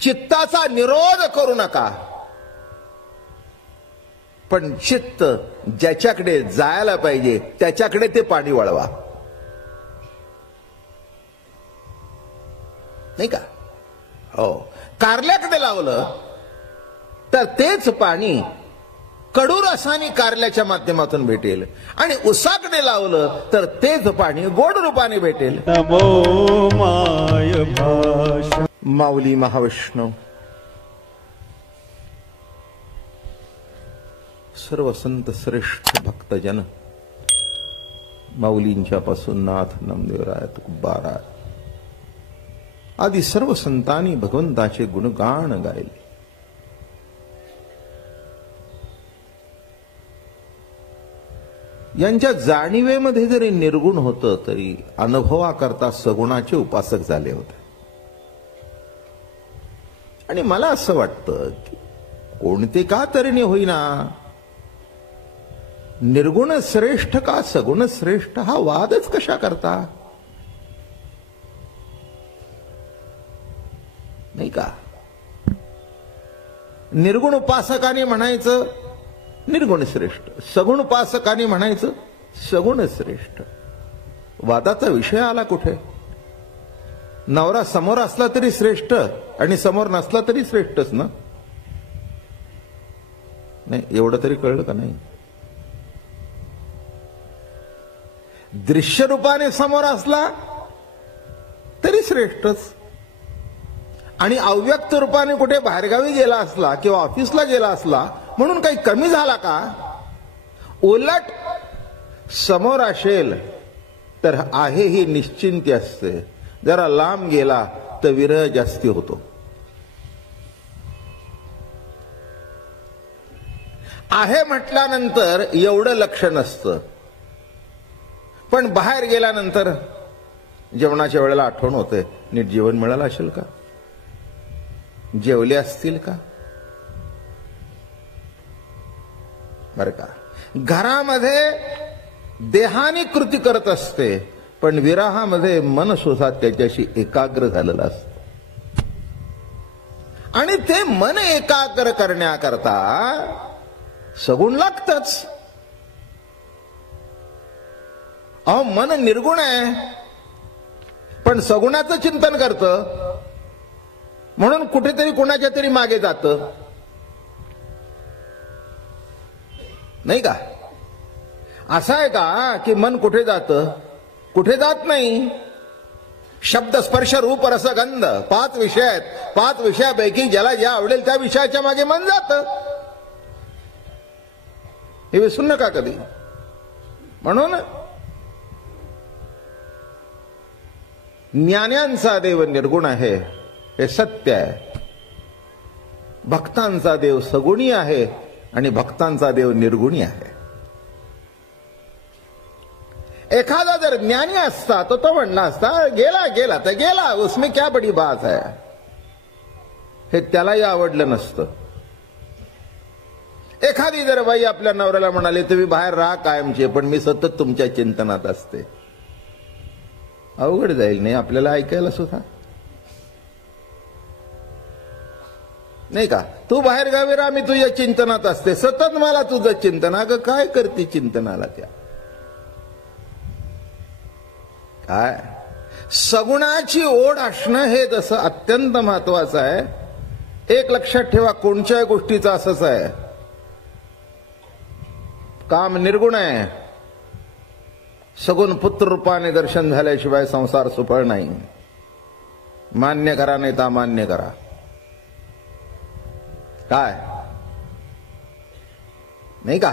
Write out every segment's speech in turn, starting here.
चित्ताचा निरोध करू नका, पण चित्त ज्याच्याकडे जायला पाहिजे त्याच्याकडे ते पाणी वळवा, नाही का? हो, कारल्याकडे लावलं तर तेच पाणी कडू रसाने कारल्याच्या माध्यमातून भेटेल, आणि उसाकडे लावलं तर तेच पाणी गोड रूपाने भेटेल. नमो माय भाष. माऊली महाविष्णू सर्व संत श्रेष्ठ भक्तजन, माऊलींच्या पासून नाथ नामदेवराय तुकोबाराय आदी सर्व संतांनी भगवंताचे गुणगान गायले. यांच्या जाणीवेमध्ये जरी निर्गुण होतं तरी अनुभवाकरता सगुणाचे उपासक झाले होते. आणि मला असं वाटतं की कोणते का तऱ्हेने होईना निर्गुण श्रेष्ठ का सगुण श्रेष्ठ हा वादच कशा करता, नाही का? निर्गुण उपासकाने म्हणायचं निर्गुण श्रेष्ठ, सगुण उपासकाने म्हणायचं सगुण श्रेष्ठ. वादाचा विषय आला कुठे? नवरा समोर असला तरी श्रेष्ठ आणि समोर नसला तरी श्रेष्ठच ना? नाही, एवढं तरी कळलं का नाही? दृश्य रूपाने समोर असला तरी श्रेष्ठच, आणि अव्यक्त रूपाने कुठे बाहेरगावी गेला असला किंवा ऑफिसला गेला असला म्हणून काही कमी झाला का? उलट समोर असेल तर आहे ही निश्चिंती असते, जरा लांब गेला तर विरह जास्ती होतो. आहे म्हटल्यानंतर एवढं लक्ष नसतं, पण बाहेर गेल्यानंतर जेवणाच्या वेळेला आठवण होते, नीट जेवण मिळालं असेल का, जेवले असतील का, बरं का? घरामध्ये देहाने कृती करत असते, पण विराहामध्ये मन सुद्धा त्याच्याशी एकाग्र झालेलं असतं. आणि ते मन एकाग्र करण्याकरता सगुण लागतच. अहो, मन निर्गुण आहे पण सगुणाचं चिंतन करतं, म्हणून कुठेतरी कुणाच्या तरी मागे जातं, नाही का? असं आहे का की मन कुठे जातं? कुठे जात नाही. शब्द स्पर्श रूप रस गंध 5 विषय आहेत. 5 विषयापैकी ज्याला ज्या आवडेल त्या विषयाच्या मागे मन जातं. हे विसरू नका कधी. म्हणून ज्ञान्यांचा देव निर्गुण आहे हे सत्य आहे. भक्तांचा देव सगुणी आहे आणि भक्तांचा देव निर्गुणी आहे. एखादा जर ज्ञानी असता तो म्हणला असता गेला गेला तर गेला, उसमें क्या बड़ी बात है. हे त्यालाही आवडलं नसतं. एखादी जर बाई आपल्या नवऱ्याला म्हणाली तुम्ही बाहेर राहा कायमचे, पण मी सतत तुमच्या चिंतनात असते, अवघड जाईल नाही आपल्याला ऐकायला सुद्धा, नाही का? तू बाहेर गावी राहा, मी तुझ्या चिंतनात असते, सतत मला तुझं चिंतन. अगं काय करते चिंतनाला त्या? काय सगुणाची ओढ असणं हे जसं अत्यंत महत्वाचं आहे. एक लक्षात ठेवा, कोणत्याही गोष्टीचं असंच आहे. काम निर्गुण आहे, सगुण पुत्र रूपाने दर्शन झाल्याशिवाय संसार सुफळ नाही. मान्य करा नाही तर अमान्य करा. काय नाही का?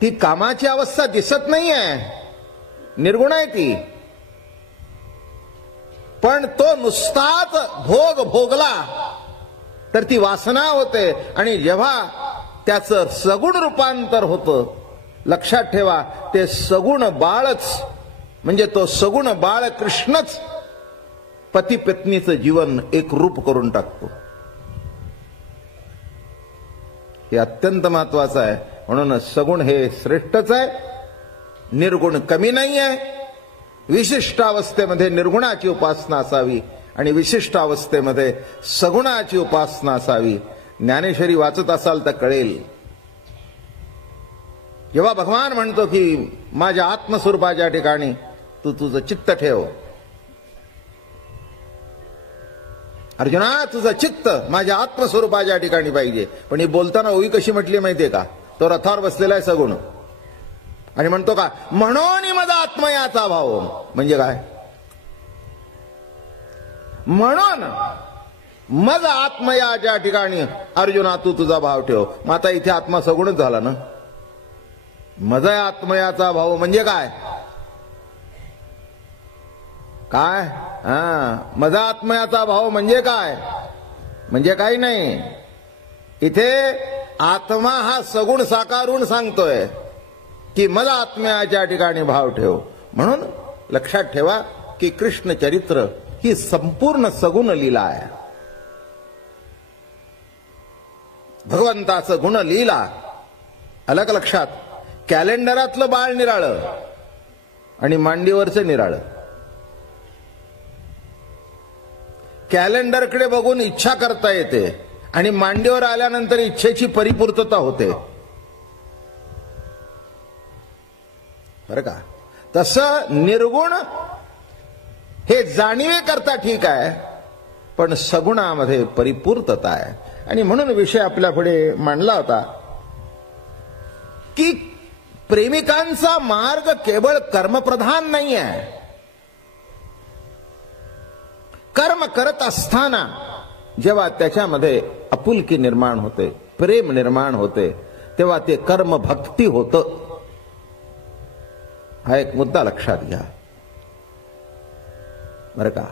ती कामाची अवस्था दिसत नाहीये, निर्गुण आहे ती. पण तो नुसताच भोग भोगला तर ती वासना होते, आणि जेव्हा त्याचं सगुण रूपांतर होतं, लक्षात ठेवा ते सगुण बाळच, म्हणजे तो सगुण बाळ कृष्णच पती पत्नीचं जीवन एक रूप करून टाकतो. हे अत्यंत महत्वाचं आहे. म्हणून सगुण हे श्रेष्ठच आहे, निर्गुण कमी नाही आहे. विशिष्ट अवस्थेमध्ये निर्गुणाची उपासना असावी आणि विशिष्ट अवस्थेमध्ये सगुणाची उपासना असावी. ज्ञानेश्वरी वाचत असाल तर कळेल. जेव्हा भगवान म्हणतो की माझ्या आत्मस्वरूपाच्या ठिकाणी तू तुझं चित्त ठेव, अर्जुना तुझं चित्त माझ्या आत्मस्वरूपाच्या ठिकाणी पाहिजे. पण ही बोलताना ओवी कशी म्हटली माहितीये का? तो रथावर बसलेला आहे सगुण आणि म्हणतो का म्हणून माझा आत्मयाचा भाव. म्हणजे काय? म्हणून मज आत्मयाच्या ठिकाणी अर्जुना तू तुझा भाव ठेव. मग आता इथे आत्मा सगुणच झाला ना. मज आत्मयाचा भाव म्हणजे काय? काय? मज आत्मयाचा भाव म्हणजे काय? म्हणजे काही नाही. इथे आत्मा हा सगुण साकारून सांगतोय की मज आत्मयाच्या ठिकाणी भाव ठेव. म्हणून लक्षात ठेवा की कृष्ण चरित्र ही संपूर्ण सगुण लीला आहे. भगवंताचं गुण लीला. अलग लक्षात. कॅलेंडरातलं बाळ निराळं आणि मांडीवरचं निराळं. कॅलेंडरकडे बघून इच्छा करता येते आणि मांडीवर आल्यानंतर इच्छेची परिपूर्तता होते. बरं का? तसं निर्गुण हे जाणीवे करता ठीक आहे, पण सगुणामध्ये परिपूर्तता आहे. आणि म्हणून विषय आपल्या पुढे मांडला होता की प्रेमिकांचा मार्ग केवळ कर्मप्रधान नाही आहे. कर्म करत असताना जेव्हा त्याच्यामध्ये आपुलकी निर्माण होते, प्रेम निर्माण होते, तेव्हा ते कर्म भक्ती होतं. हा एक मुद्दा लक्षात घ्या बरं का.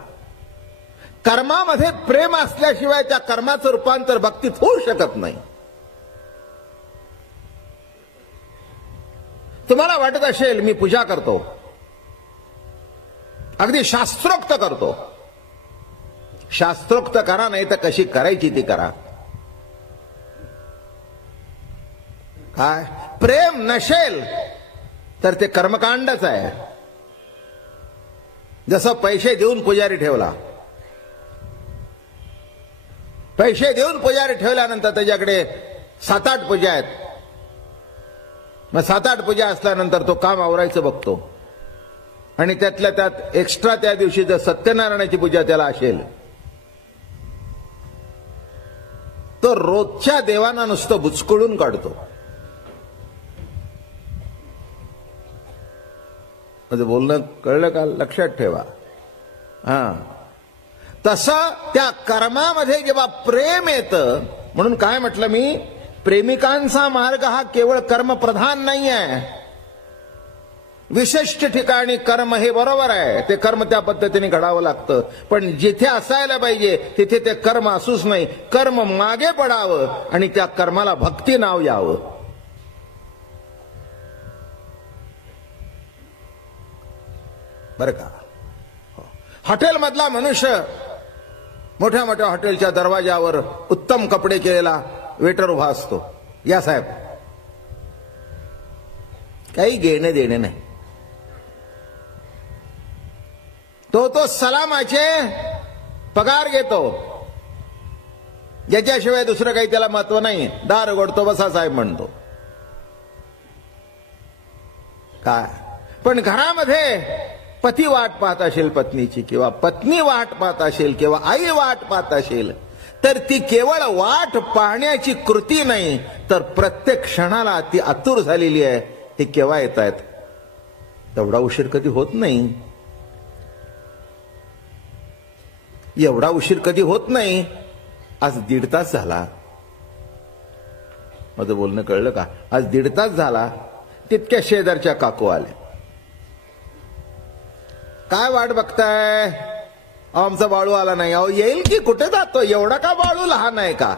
कर्मामध्ये प्रेम असल्याशिवाय त्या कर्माचं रूपांतर भक्तीत होऊ शकत नाही. तुम्हाला वाटत असेल मी पूजा करतो, अगदी शास्त्रोक्त करतो. शास्त्रोक्त करा, नाही तर कशी करायची ती करा. काय? प्रेम नसेल तर ते कर्मकांडच आहे. जसं पैसे देऊन पुजारी ठेवला, पैसे देऊन पुजारी ठेवल्यानंतर त्याच्याकडे 7-8 पूजा आहेत. मग 7-8 पूजा असल्यानंतर तो काम आवरायचं बघतो आणि त्यातल्या त्यात एक्स्ट्रा त्या दिवशी जर सत्यनारायणाची पूजा त्याला असेल, तो रोजच्या देवांना नुसतं बुचकळून काढतो. म्हणजे बोलणं कळलं का? लक्षात ठेवा. तसं त्या कर्मामध्ये जेव्हा प्रेम येतं, म्हणून काय म्हटलं मी, प्रेमिकांचा मार्ग हा केवळ कर्मप्रधान नाही आहे. विशिष्ट ठिकाणी कर्म हे बरोबर आहे, ते कर्म त्या पद्धतीने घडावं लागतं. पण जिथे असायला पाहिजे तिथे ते कर्म असूच नाही. कर्म मागे पडावं आणि त्या कर्माला भक्ती नाव यावं. बरं का? हॉटेलमधला मनुष्य मोठ्या मोठ्या हॉटेलच्या दरवाजावर उत्तम कपडे केलेला वेटर उभा असतो. या साहेब, काही घेणे देणे नाही. तो सलामाचे पगार घेतो, याच्याशिवाय दुसरं काही त्याला महत्व नाही. दार उघडतो, बसा साहेब म्हणतो. काय? पण घरामध्ये पती वाट पाहत असेल पत्नीची, किंवा पत्नी वाट पाहत असेल, किंवा आई वाट पाहत असेल, तर ती केवळ वाट पाहण्याची कृती नाही, तर प्रत्येक क्षणाला ती आतुर झालेली आहे. हे केव्हा येत आहेत? तेवढा उशीर कधी होत नाही. एवढा उशीर कधी होत नाही. आज 1.5 तास झाला. माझं बोलणं कळलं का? आज 1.5 तास झाला. तितक्या शेजारच्या काकू आल्या. काय वाट बघताय? आमचा बाळू आला नाही. अहो येईल की, कुठे जातो? एवढा का बाळू लहान आहे का?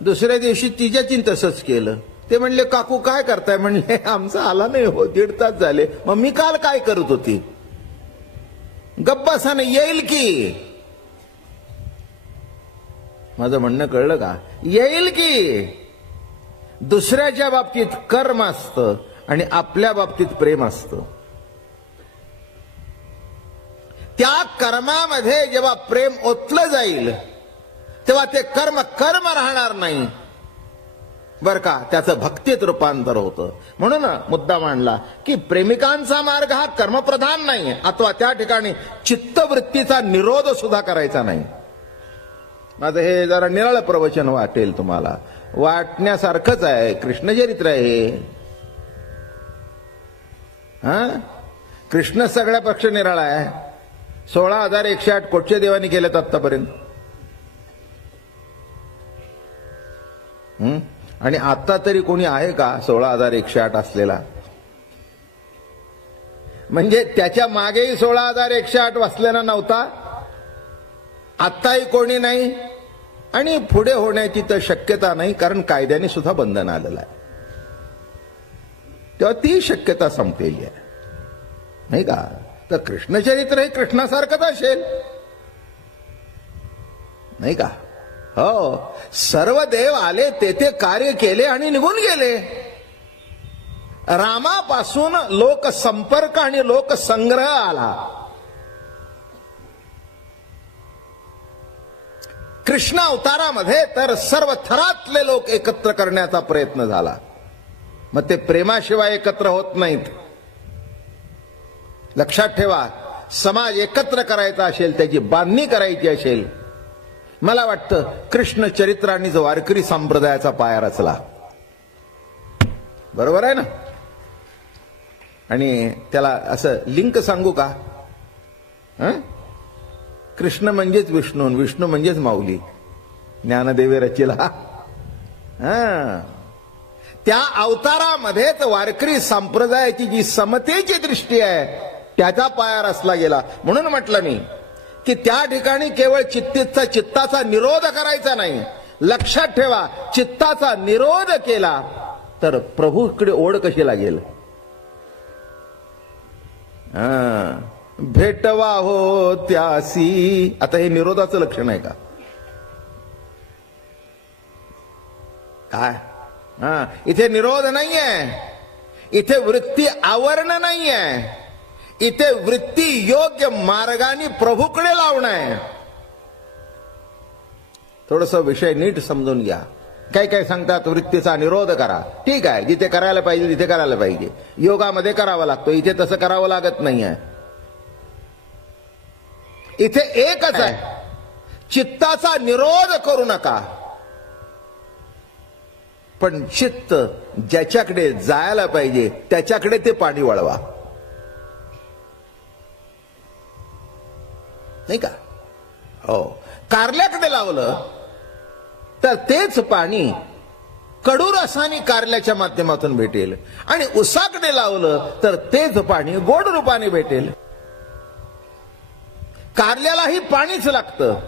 दुसऱ्या दिवशी तिच्याची तसंच केलं. ते म्हणले काकू काय करताय? म्हणले आमचा आला नाही हो, 1.5 तास झाले. मग मी काल काय करत होती? गप्पासाने येईल की. माझं म्हणणं कळलं का? येईल की. दुसऱ्याच्या बाबतीत कर्म असतं आणि आपल्या बाबतीत प्रेम असतं. कर्मामध्ये जेव्हा प्रेम ओतलं जाईल तेव्हा ते कर्म कर्म राहणार नाही बर का, त्याचं भक्तीत रूपांतर होतं. म्हणून मुद्दा मांडला की प्रेमिकांचा मार्ग हा कर्मप्रधान नाही, अथवा त्या ठिकाणी चित्तवृत्तीचा निरोध सुद्धा करायचा नाही. माझं हे जरा निराळं प्रवचन वाटेल तुम्हाला, वाटण्यासारखंच आहे, कृष्णचरित्र आहे हा. कृष्ण सगळ्या पक्ष निराळा आहे. 16,108 कोटचे देवानी केलेत आतापर्यंत. आणि आता तरी कोणी आहे का 16,108 असलेला? म्हणजे त्याच्या मागेही 16,108 वाचलेला नव्हता, आत्ताही कोणी नाही आणि पुढे होण्याची तर शक्यता नाही, कारण कायद्याने सुद्धा बंधन आलेलं आहे. तेव्हा ती शक्यता संपलेली आहे नाही का. तर कृष्णचरित्र हे कृष्णासारखंच असेल नाही का. हो, सर्व देव आले, तेथे कार्य केले आणि निघून गेले. रामापासून लोकसंपर्क आणि लोकसंग्रह आला. कृष्ण अवतारामध्ये तर सर्व थरातले लोक एकत्र करण्याचा प्रयत्न झाला. मग ते प्रेमाशिवाय एकत्र होत नाहीत. लक्षात ठेवा, समाज एकत्र करायचा असेल, त्याची बांधणी करायची असेल, मला वाटतं कृष्ण चरित्रांनी जो वारकरी संप्रदायाचा पाया रचला, बरोबर आहे ना. आणि त्याला असं लिंक सांगू का, कृष्ण म्हणजेच विष्णू, विष्णू म्हणजेच माऊली, ज्ञानदेवे रचिला. त्या अवतारामध्येच वारकरी संप्रदायाची जी समतेची दृष्टी आहे त्याचा पाया रचला गेला. म्हणून म्हटलं मी की त्या ठिकाणी केवळ चित्ताचा निरोध करायचा नाही. लक्षात ठेवा, चित्ताचा निरोध केला तर प्रभूकडे ओढ कशी लागेल. भेटवा हो त्यासी. आता हे निरोधाचं लक्षण आहे का काय? इथे निरोध नाहीये, इथे वृत्ती आवरण नाहीये, इथे वृत्ती योग्य मार्गाने प्रभूकडे लावणं आहे. थोडस विषय नीट समजून घ्या. काही काही सांगतात वृत्तीचा निरोध करा. ठीक आहे, जिथे करायला पाहिजे तिथे करायला पाहिजे. योगामध्ये करावा लागतो, इथे तसं करावं लागत नाहीये. इथे एकच आहे, चित्ताचा निरोध करू नका. पण चित्त ज्याच्याकडे जायला पाहिजे त्याच्याकडे ते पाणी वळवा नाही का. हो, कारल्याकडे लावलं तर तेच पाणी कडू रसाने कारल्याच्या माध्यमातून भेटेल, आणि उसाकडे लावलं तर तेच पाणी गोड रूपाने भेटेल. कारल्यालाही पाणीच लागतं,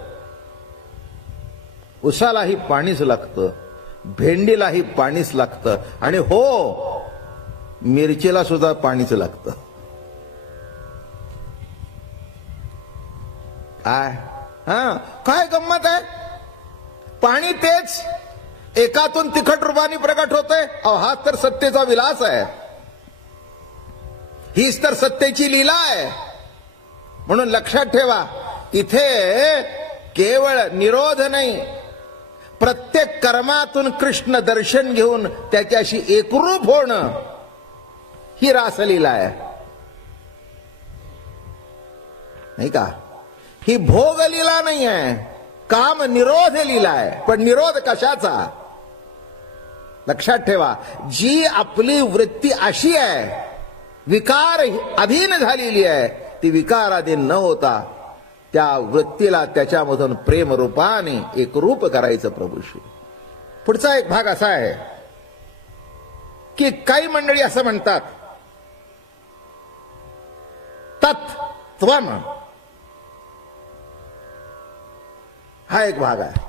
उसालाही पाणीच लागतं, भेंडीलाही पाणीच लागतं, आणि हो, मिरचीला सुद्धा पाणीच लागतं. काय गंमत आहे. पाणी तेच एकातून तिखट रूपाने प्रकट होतंय. हाच तर सत्तेचा विलास आहे, हीच तर सत्तेची लीला आहे. म्हणून लक्षात ठेवा, इथे केवळ निरोध नाही, प्रत्येक कर्मातून कृष्ण दर्शन घेऊन त्याच्याशी एकरूप होणं ही रासलीला आहे नाही का. ही भोगलीला नाही आहे, काम निरोध लीला आहे. पण निरोध कशाचा? लक्षात ठेवा, जी आपली वृत्ती अशी आहे, विकार अधीन झालेली आहे, ती विकाराधीन न होता त्या वृत्तीला त्याच्यामधून प्रेम रूपाने एकरूप करायचं प्रभूशी. पुढचा एक भाग असा आहे की काही मंडळी असं म्हणतात, तत्त्वम. हा एक भाग आहे.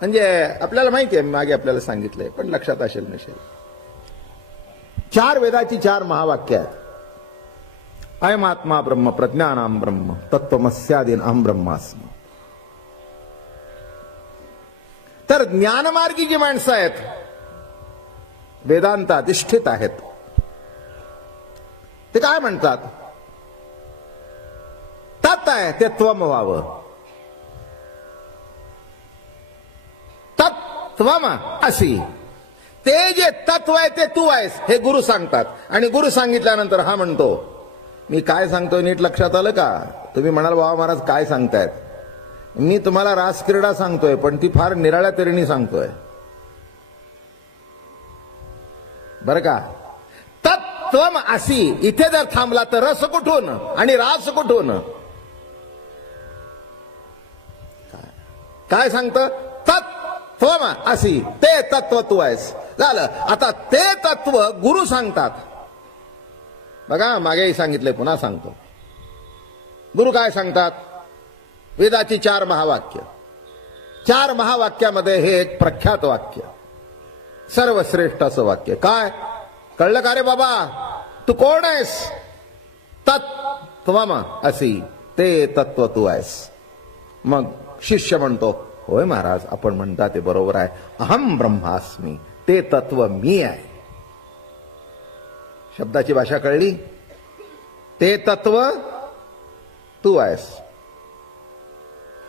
म्हणजे आपल्याला माहिती आहे, मागे आपल्याला सांगितलंय, पण लक्षात असेल नसेल. 4 वेदाची 4 महावाक्य आहेत. अयमात्मा ब्रह्म, प्रज्ञानाम ब्रह्म, तत्वमस्यादीन अहम ब्रह्मास्मि. तर ज्ञानमार्गी जी माणसं आहेत, वेदांताधिष्ठित आहेत, ते काय म्हणतात तत् आहे ते त्वम व्हावं. तत्त्वम असी, ते जे तत्व आहे ते तू आहेस हे गुरु सांगतात. आणि गुरु सांगितल्यानंतर हा म्हणतो, मी काय सांगतोय नीट लक्षात आलं का? तुम्ही म्हणाल बाबा महाराज काय सांगतायत? मी तुम्हाला रासक्रीडा सांगतोय, पण ती फार निराळ्या तऱ्हेने सांगतोय बरं का. तत्त्वम असी, इथे जर थांबला तर रस कुठून आणि रास कुठून? काय सांगतं? तत्त्वम असी, ते तत्व तू आहेस. झालं. आता ते तत्व गुरु सांगतात. बघा मागेही सांगितलंय, पुन्हा सांगतो. गुरु काय सांगतात? वेदाची 4 महावाक्य. 4 महावाक्यामध्ये हे एक प्रख्यात वाक्य, सर्वश्रेष्ठ असं वाक्य. काय कळलं का रे बाबा? तू कोण आहेस? तत्त्वम असी, ते तत्व तू आहेस. मग शिष्य म्हणतो, होय महाराज आपण म्हणता ते बरोबर आहे. अहम ब्रह्मास्मी, ते तत्व मी आहे. शब्दाची भाषा कळली? ते तत्व तू आहेस.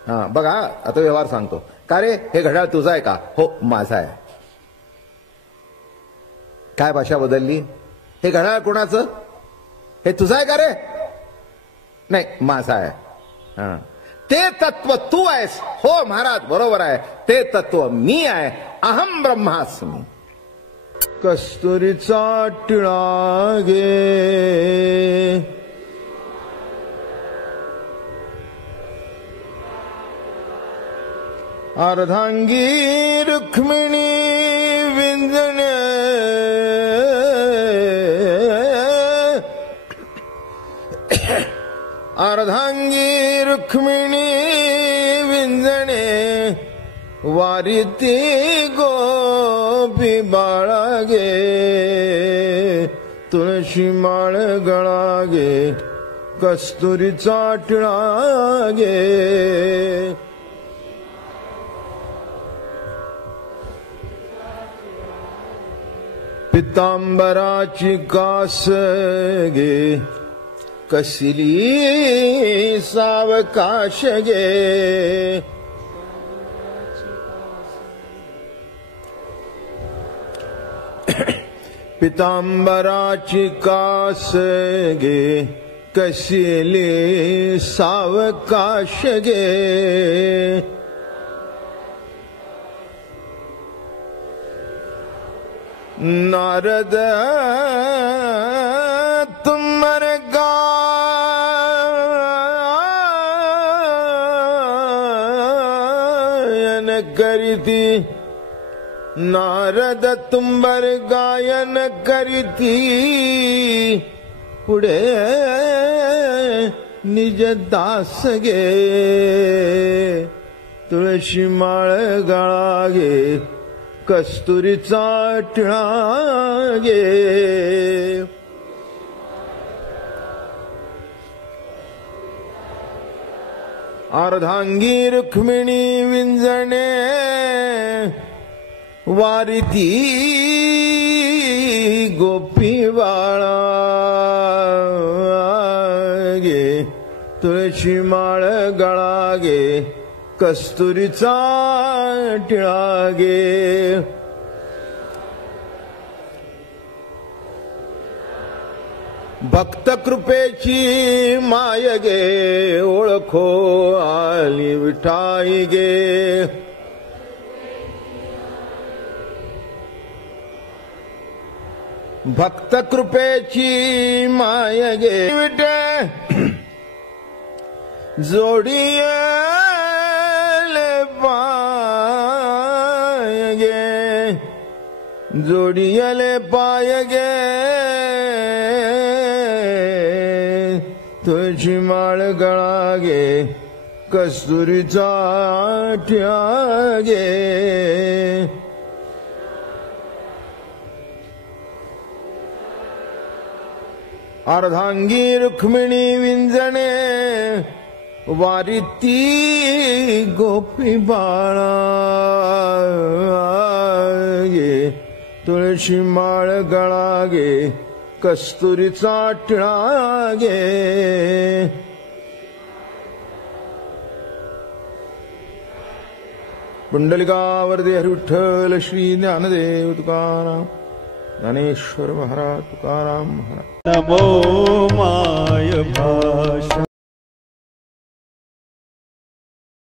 हा बघा आता व्यवहार सांगतो. का रे हे घड्याळ तुझं आहे का? हो माझं आहे. काय भाषा बदलली? हे घड्याळ कोणाचं? हे तुझं आहे का रे? नाही माझं आहे. हा, ते तत्व तू आहेस. हो महाराज बरोबर आहे, ते तत्व मी आहे. अहम ब्रह्मास्मी. कस्तुरीचा टिळा गे, अर्धांगी रुक्मिणी विंजणे, अर्धांगी रुक्मिणी विंजणे, वारिती गोपी बाळा गे, तुळशी माळ गळा गे, कस्तुरीचा टिळा गे. पितांबराची कास गे, कसली सावकाश गे, पितांबराची कास गे, कसली सावकाश गे. नारद तुमर गायन करीती, नारद तुंबर गायन करीती, पुढे निज दास गे, तुळशी माळ गळा गे, कस्तुरीचा टिळा गे. अर्धांगी रुक्मिणी विंजणे, वारिती गोपी बाळा गे, तुळशी माळ गळा गे, कस्तुरीचा टिळा गे. भक्त कृपेची माय गे, ओळखो आली विठाई गे, भक्त कृपेची माय गे, विठे जोडिये पाय गे, जोडियले पाय गे, तुळशी माळ गळा गे, कस्तुरीचा टिळा गे. अर्धांगी रुक्मिणी विंजणे, वारिती गोपी बाळा गे, तुळशी माळ गळा गे, कस्तुरीचा टिळा गे. पुंडलिकावरदे हरिविठ्ठल श्री ज्ञानदेव तुकाराम ज्ञानेश्वर महाराज तुकाराम महाराज नमो